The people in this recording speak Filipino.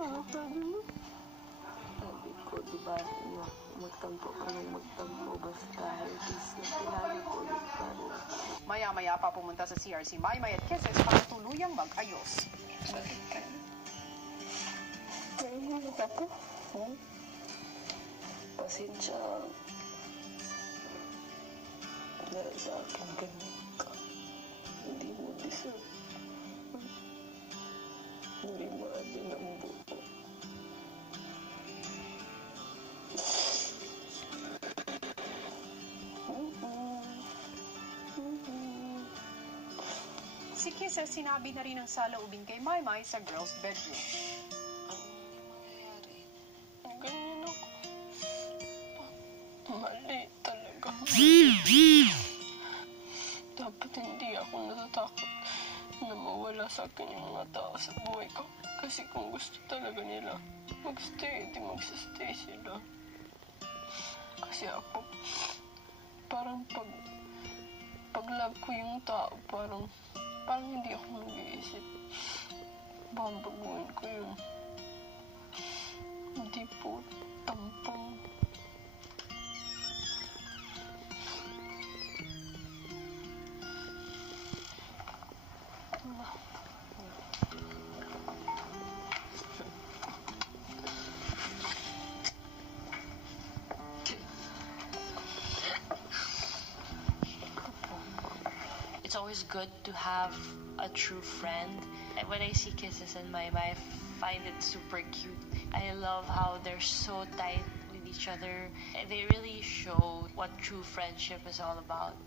Ano sabi mo? Sabi ko, diba, na magtampo ka ng magtampo basta hindi siya kilala ko ulit pa rin. Maya-maya pa pumunta sa CR si Maymay at Kisses para tuluyang mag-ayos. Bakit ka? Nahihilo ka po? Pasensya. Dahil sa akin ganyan ka. Hindi mo deserve. Hindi mo adin ang buo. Si Kisses sinabi na rin ang saloobin kay Maymay sa girls' bedroom. Ganyan ako. Mali talaga. Dapat hindi ako natatakot na mawala sa akin yung mga tao sa buhay ko. Kasi kung gusto talaga nila magstay, di magsastay sila. Kasi ako, parang pag love ko yung tao, parang hindi ako nag-iisip. Baka baguhin ko yun. Hindi po tampang. It's always good to have a true friend. And when I see Kisses and Maymay, I find it super cute. I love how they're so tight with each other. They really show what true friendship is all about.